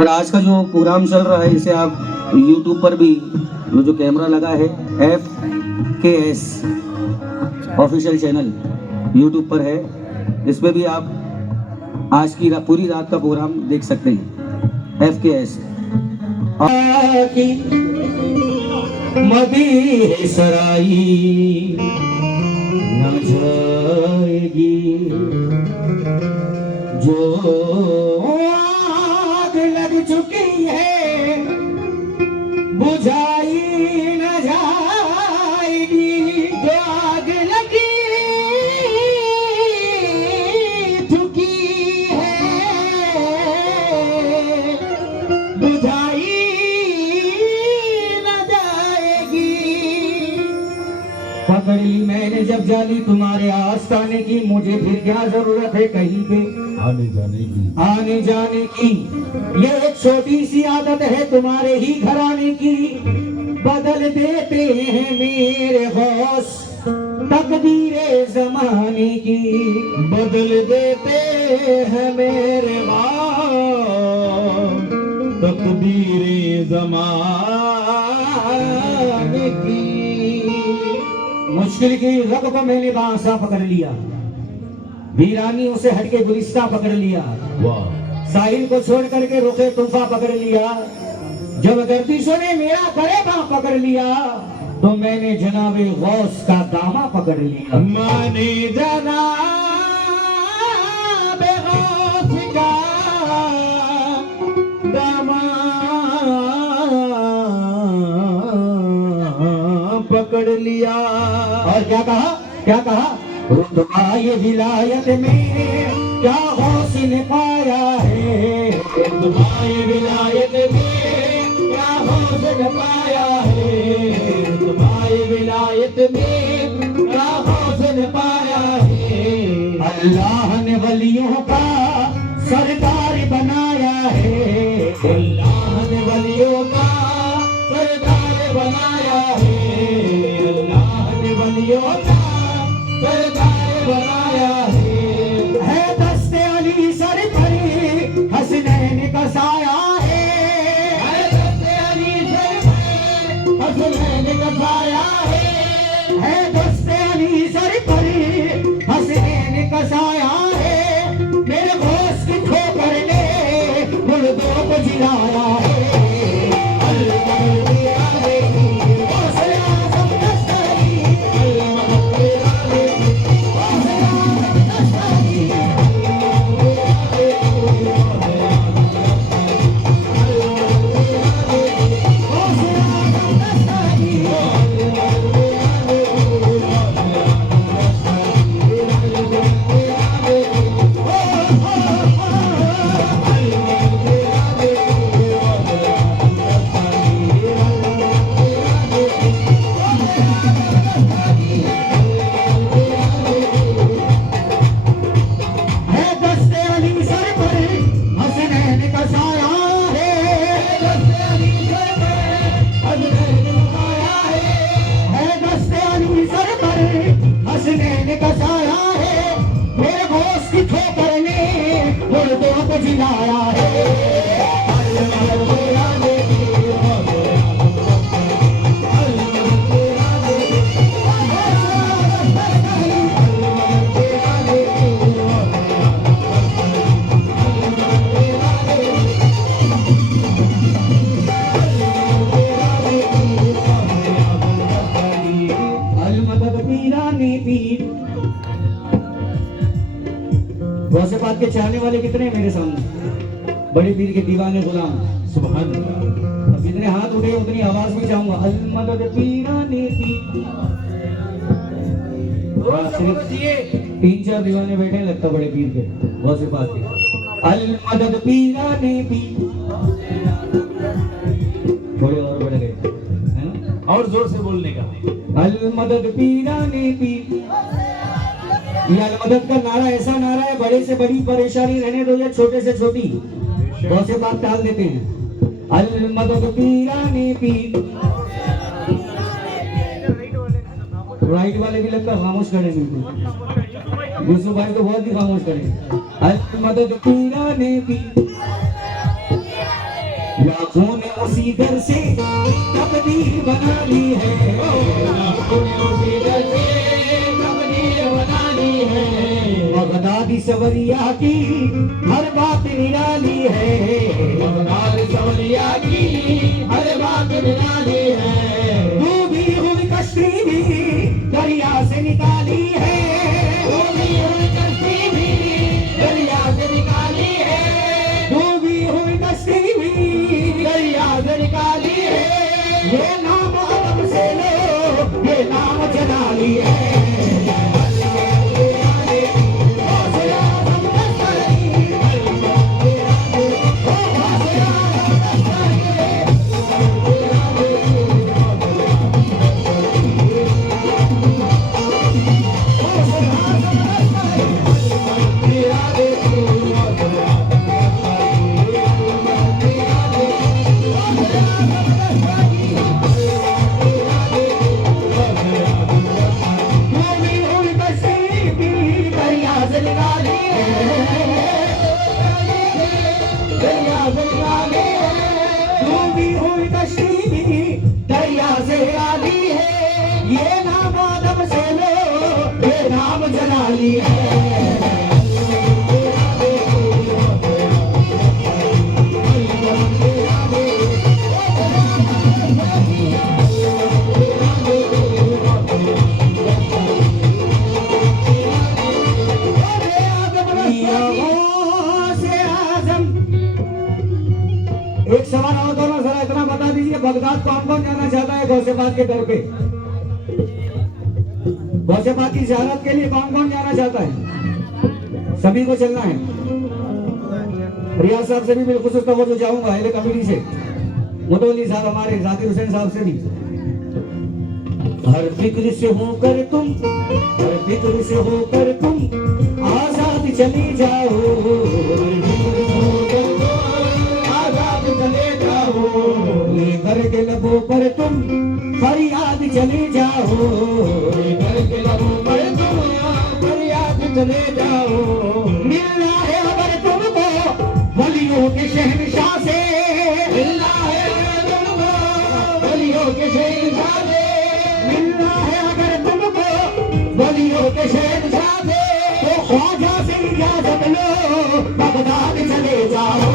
और आज का जो प्रोग्राम चल रहा है इसे आप YouTube पर भी जो कैमरा लगा है FKS ऑफिशियल चैनल YouTube पर है, इसमें भी आप आज की पूरी रात का प्रोग्राम देख सकते हैं। FKS मदी सराई न जाएगी, जो आग लग चुकी है बुझाई न जाएगी, जो आग लगी चुकी है बुझाई न जाएगी। पकड़ ली मैंने जब जाली तुम्हारे आस्थाने की, मुझे फिर क्या जरूरत है कहीं पे आने जाने की। ये एक छोटी सी आदत है तुम्हारे ही घराने की, बदल देते हैं मेरे गौस तकदीरे जमाने की, बदल देते हैं मेरे गौस तकदीरे जमाने की। मुश्किल की रग को मैंने बांसा पकड़ लिया, वीरानियों से हटके गुलिस्ता पकड़ लिया, साहिल को छोड़ करके रुखे तूफा पकड़ लिया। जब गर्दिशों ने मेरा गरेबा पकड़ लिया तो मैंने जनाबे गौस का दामा पकड़ लिया। मैंने जनाबे गौस का दामा पकड़ लिया। और क्या कहा, क्या कहा, रुतबाए विलायत में क्या गौस ने पाया है, रुतबाए विलायत में क्या गौस ने पाया है, रुतबाए विलायत में क्या गौस ने पाया है। अल्लाह ने वलियों का सरदार बनाया है, अल्लाह ने वलियों का सरदार बनाया है, अल्लाह ने वलियों का सरदार बनाया है दस्ते अली सर पर हसनैन का साया है दस्ते अली सर पर हसनैन का साया है दस्ते अली सर पर हसनैन का साया है। मेरे गौस की ठोकर ने मुर्दों को जिलाया है। के चाहने वाले कितने हैं मेरे सामने, बड़े पीर के दीवाने गुलाम सुभान अल्लाह। अब जितने हाथ उठे उतनी आवाज में चाहूंगा, अल मदद पीराने की। सिर्फ 3-4 दीवाने बैठे हैं लगता बड़े पीर के, बहुत से बात के। अल मदद पीराने की, थोड़े और बढ़ गए, और जोर से बोलने का। अल मदद पीराने की। मदद का नारा ऐसा नारा है, बड़े से बड़ी परेशानी रहने दो या छोटे से छोटी, बहुत से बात टाल देते हैं। अल मदद पीराने की। राइट वाले भी लगता खामोश खड़े, बिल्कुल यूसुफ भाई तो बहुत ही खामोश खड़े। अल मदद पीराने की। लाखों ने उसी दर से तकदीर बना ली है, लाखों ने उसी दर से तकदीर बना ली है। बगदादी सवरिया की हर बात निराली है, बगदादी सवरिया की हर बात निराली है। डूबी हुई कश्ती भी दरिया से निकाली है, डूबी हुई कश्ती भी दरिया से निकाली है, डूबी हुई कश्ती भी दरिया से निकाली है। ये नाम आदम से लो, ये नाम जलाली है। ये नाम आदम से लो, ये नाम जलाली है। एक सवाल और दोनों जरा इतना बता दीजिए, बगदाद कौन कौन जाना चाहता है गौसेबाद के दर पे? गौसेबाद की ज़ियारत के लिए कौन कौन जाना चाहता है? सभी को चलना है। रियाज साहब से भी बिल्खुसूस तवज्जो चाहूंगा, अहले कमेटी से, मुतवल्ली साहब हमारे जाकिर हुसैन साहब से भी। हर फिक्र से होकर तुम, हर फिक्र से होकर तुम आजाद चले जाओ, आजाद चले जाओ। ये घर के लबों पर तुम फरियाद चले जाओ, ये घर के लबों पर तुम फरियाद चले जाओ। मिलना है अगर तुमको वलियों के शहंशाह से, मिलना है तुमको वलियों के शहंशाह से, मिलना है अगर तुमको वलियों के शहंशाह से, तो ख्वाजा से इजाजत लो, बगदाद चले जाओ।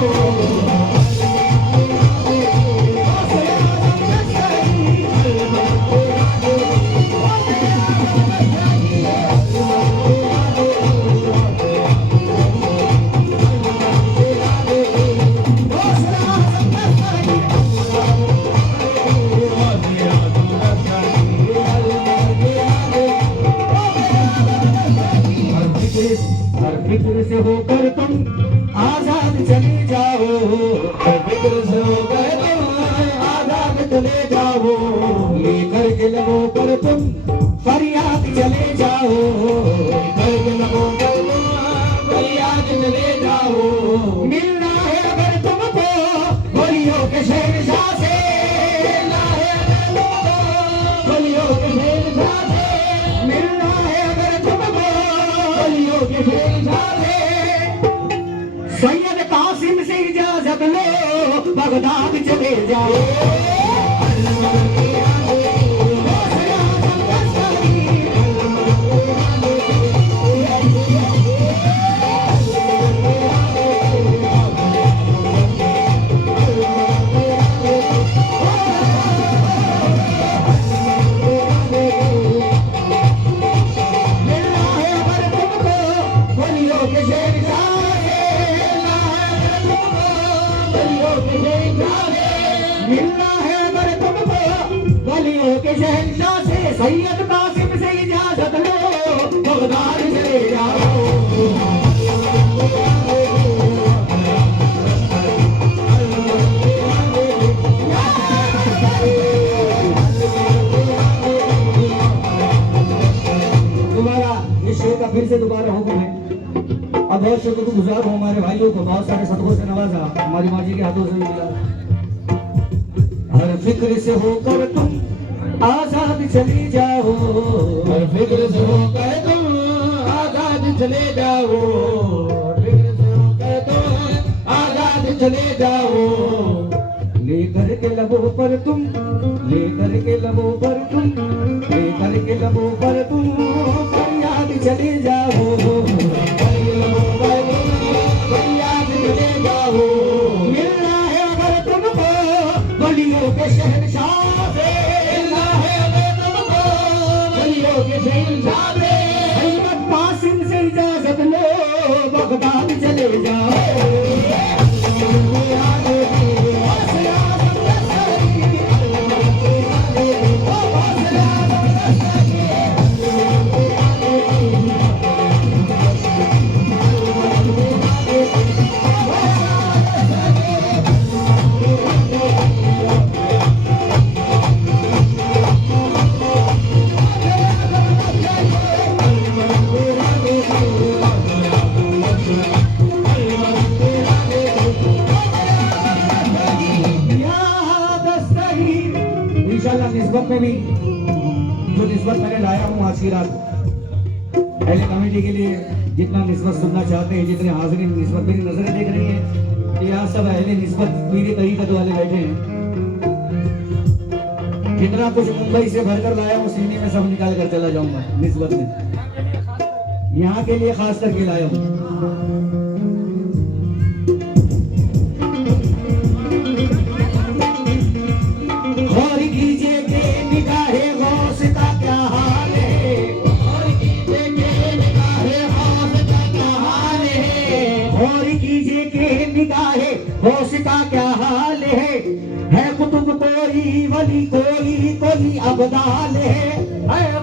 हर फिक्र से होकर तुम आजाद चले जाओ, हर फिक्र से होकर तुम आजाद चले जाओ। लेकर के लबों पर तुम फरियाद चले जाओ, लेकर के लबों पर तुम फरियाद चले जाओ। मिलना है अगर तुमको वलियों के शहंशाह से, मिलना है अगर तुमको वलियों के शहंशाह से, मिलना है अगर तुमको वलियों के शहंशाह से। सैयद कासिम से इजाजत लो, बगदाद चले जाओ। मिलना है अगर तुमको वलियों के शहंशाह से, सैयद कासिम से इजाजत लो, बगदाद चले जाओ। दोबारा इस शेर का फिर से दोबारा हुक्म है। अब बहुत शुक्रगुजार हूँ हमारे भाइयों को, बहुत सारे सदकों से नवाजा, हमारी माँ जी के हाथों से भी मिला। हर फिक्र से होकर तुम आजाद चले जाओ, हर फिक्र से होकर तुम आजाद चले जाओ, हर फिक्र से होकर तुम आजाद चले जाओ। चले इंशाल्लाह निस्बत में भी जो निस्बत मैंने लाया हूँ आज की रात पहले कमेटी के लिए जितना निस्बत सुनना चाहते हैं, जितने हाजिरीन निस्बत मेरी नजरें देख रही हैं कि यहाँ सब अहले निस्बत मेरी तरीकत वाले बैठे हैं। जितना कुछ मुंबई से भरकर लाया हूँ सीने में सब निकाल कर चला जाऊंगा निस्बत में, यहाँ के लिए खास करके लाया हूँ। होश का क्या हाल है कुतुब कोई वली कोई अबदाल है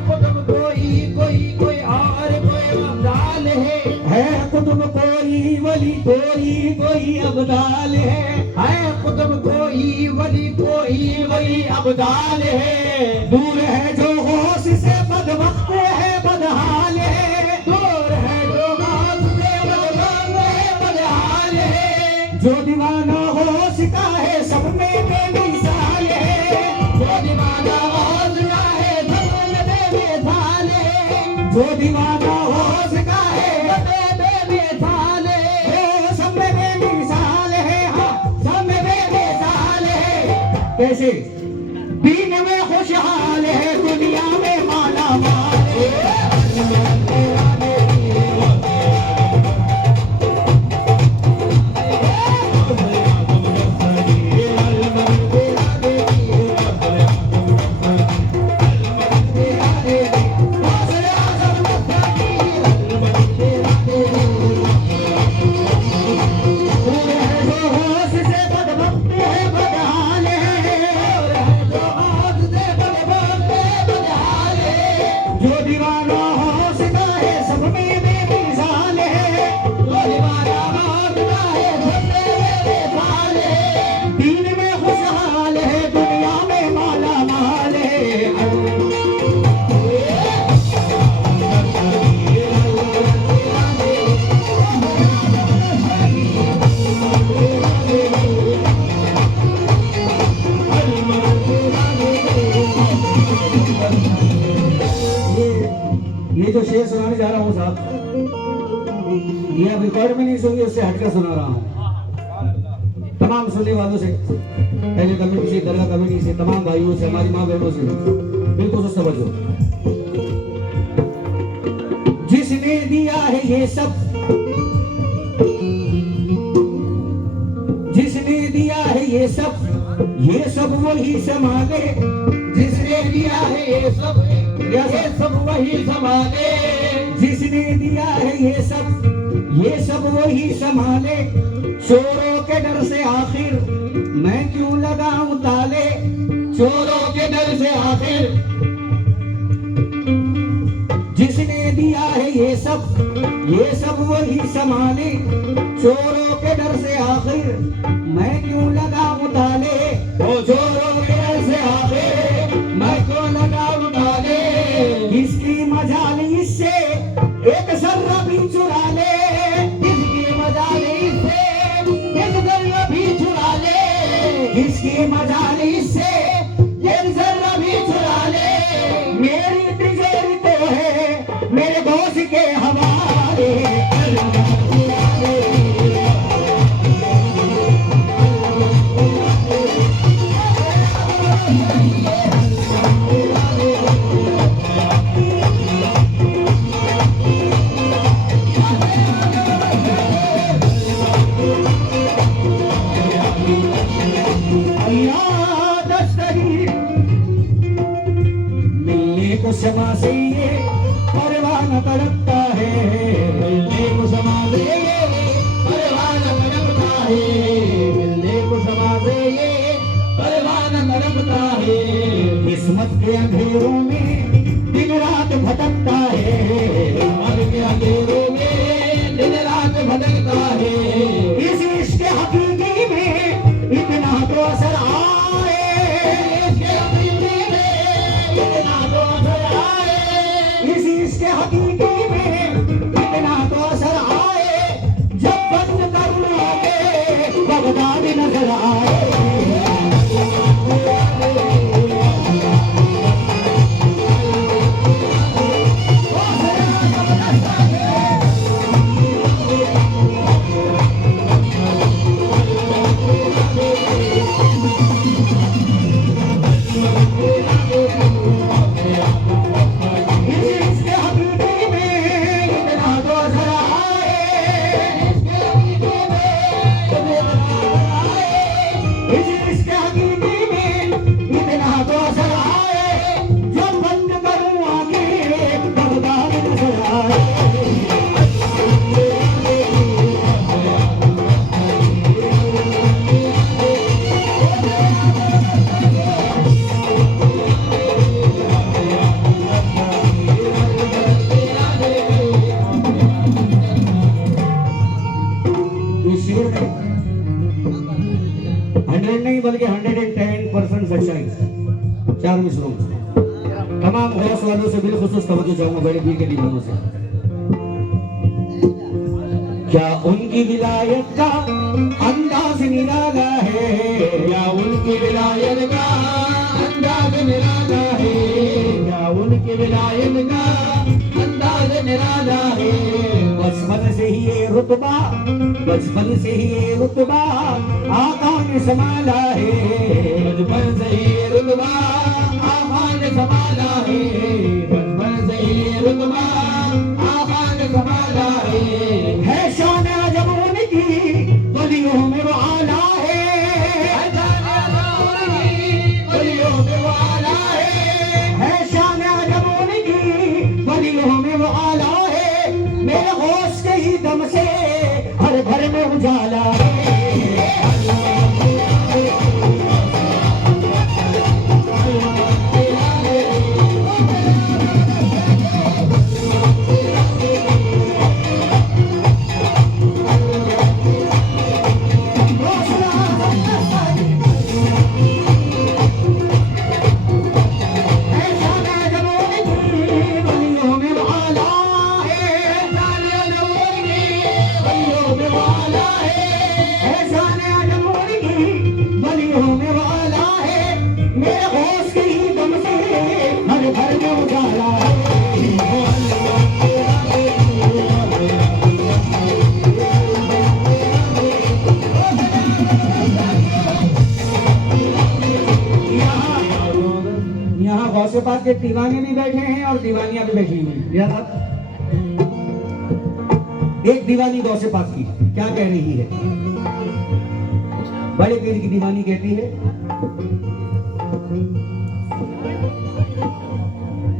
कुतुब कोई और कोई अबदाल है कुतुब कोई वली कोई अबदाल है कुतुब कोई वली अबदाल है। दूर है जो होश से बदवक्त है बदहाल है, दूर है जो होश से बदवक्त है बदहाल है। जो दीवाना होश का है सब में बेमिसाल है, जो दीवाना होश का है सब में बेमिसाल है, जो दीवाना होश का है सब में बेमिसाल है, सब में बेमिसाल है, हाँ सब में बेमिसाल है। कैसे दीन में खुशहाल है दुनिया में माला माल है। ये जो शेर सुनाने जा रहा हूँ साहब, ये अब रिकॉर्ड में नहीं सुनिए, उससे हटकर सुना रहा हूँ तमाम सुनने वालों से, पहले कमेटी से, दरगाह कमेटी से, तमाम भाइयों से, हमारी माँ बहनों से, बिल्कुल से समझो। जिसने दिया है ये सब, जिसने दिया है ये सब वही संभाले, जिसने दिया है ये सब वही संभाले, जिसने दिया है ये सब वही संभाले। चोरों के डर से आखिर मैं क्यों लगाऊं ताले, चोरों के डर से आखिर, जिसने दिया है ये सब वही संभाले। चोरों के डर से आखिर मैं क्यों लगाऊं ताले, ओ चोरों के डर से आखिर मैं क्यों लगाऊं ताले। किसकी मजाल इससे एक जर्रा भी चुरा ले, किसकी मजाल इससे एक जर्रा भी चुरा ले, किसकी मजाल इससे एक जर्रा भी चुरा ले। मेरी तिजोरी तो है मेरे दोस्त के हवाले। मिलने को समा से ये परवाना तड़पता है, मिलने को समा से ये बगदाद नजर आए। नहीं बल्कि 110% सच्चाई। 4 मिसरों तमाम गौस वालों से बिलखुसूस तवज्जो चाहूंगा, बड़े पीर के दीवानों से। क्या उनकी विलायत का अंदाज निराला है, क्या उनकी विलायत का अंदाज निराला है, क्या उनकी विलायत का अंदाज निराला है। बचपन से ही ये रुतबा, बचपन से ही ये रुतबा आका ने संभाला है, बचपन से ही ये रुतबा आका ने संभाला है, बचपन से ही ये रुतबा आका ने संभाला है शान आजम उनकी वलियों में वो आला है, वलियों में वो आला है शान आजम उनकी वलियों में वो आला है। मेरे होश के ही दम से हर घर में उजाला है। गौसे पाक के दीवाने भी बैठे हैं और दीवानियां भी बैठी हुई। एक दीवानी गौसे पाक की क्या कह रही है? बड़े पीर की दीवानी कहती है,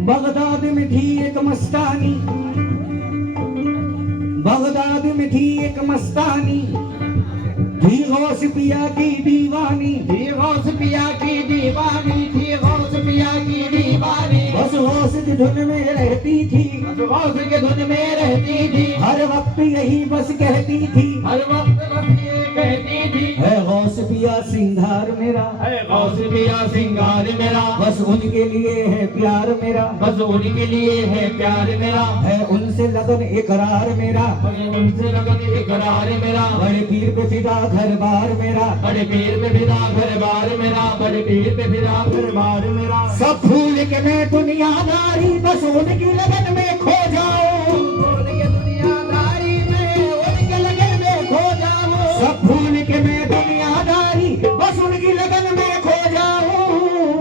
बगदाद में थी एक मस्तानी, बगदाद में थी एक मस्तानी, थी गौस पिया की दीवानी, थी गौस पिया की दीवानी, थी गौस पिया की दीवानी। बस गौस की धुन में रहती थी, बस गौस की धुन में रहती थी, हर वक्त यही बस कहती थी, हर वक्त बस ये कहती थी, है गौस पिया सिंगार मेरा, है गौस पिया सिंगार मेरा, बस उनके लिए है प्यार मेरा, बस उनके लिए है प्यार मेरा, है उनसे लगन इकरार मेरा, उनसे लगन इकरार मेरा। बड़े पीर पे फिदा घर बार मेरा, बड़े पीर पे फिदा घर बार मेरा, बड़े पीर पे फिदा घर बार मेरा। सब भूल के मैं दुनियादारी बस उनकी लगन में खो जाऊं, भूल के दुनियादारी में उनके लगन में खो जाऊं, सब भूल के मैं दुनियादारी बस उनकी लगन में खो जाऊं,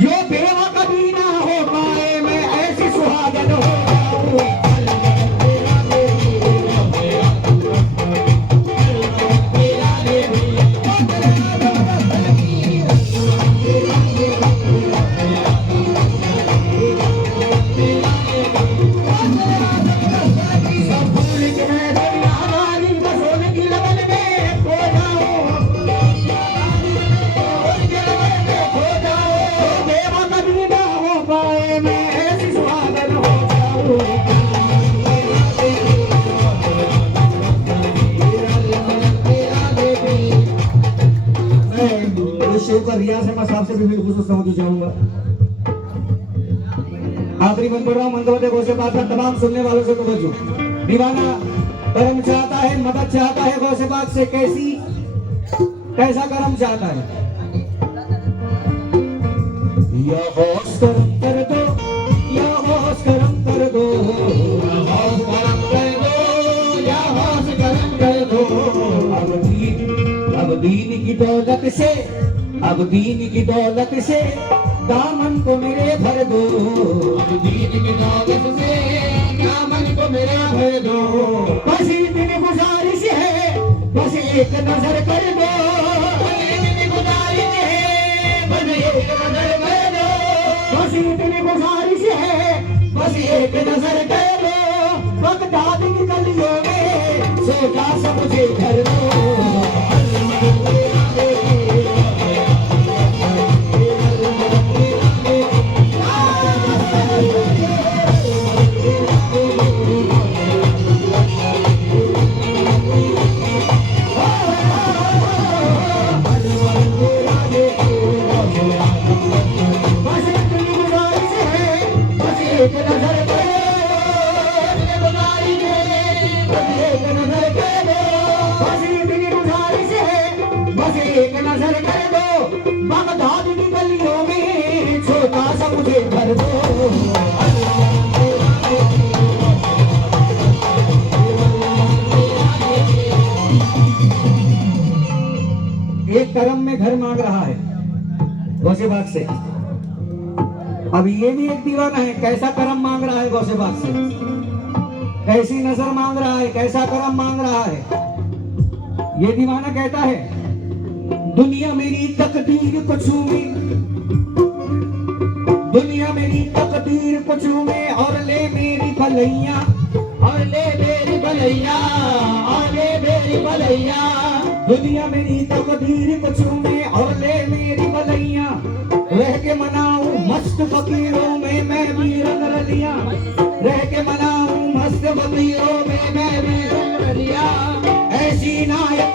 जो बेवा कभी ना हो पाए मैं ऐसी सुहागन हो जाऊं। रियाज है, मैं साहब से भी बिल्कुल समझ जाऊंगा। आखिरी बंद पढ़ रहा हूँ, मंदों गौसे पाक तमाम सुनने वालों से तवज्जो। दीवाना कर्म चाहता है, मदद चाहता है गौसे पाक से, कैसी कैसा कर्म चाहता है? या होश करम कर दो, या होश करम कर दो, या होश करम कर दो, या होश करम कर दो। अब दीन की दौलत से, अब दीन की दौलत से दामन को मेरे भर दो। अब दीन की दौलत से दामन को मेरे भर दो। बस इतनी गुजारिश है, बस एक नजर कर दो। बस इतनी गुजारिश है, बस एक नजर कर दो। बस इतनी गुजारिश है, बस एक नजर कर दो। बगदाद की गलियों में सोचा सा मुझे घर दो। एक नजर कर दो, बगदाद की गलियों में छोटा सा मुझे घर दो। एक करम में घर मांग रहा है गौसे बाग से। अब ये भी एक दीवाना है, कैसा करम मांग रहा है गौसे बाग से, कैसी नजर मांग रहा है, कैसा करम मांग रहा है। ये दीवाना कहता है दुनिया मेरी तकदीर को छूमे, दुनिया मेरी तकदीर को छूमे और ले मेरी भलैया, और ले मेरी भलैया, और ले मेरी भलैया। दुनिया मेरी तकदीर को छूमे और ले मेरी भलैया। रह के मनाऊं मस्त फकीरों में मैं भी रंग रलिया, रह के मनाऊं मस्त फकीरों में मैं भी रंग रलिया। ऐसी नायक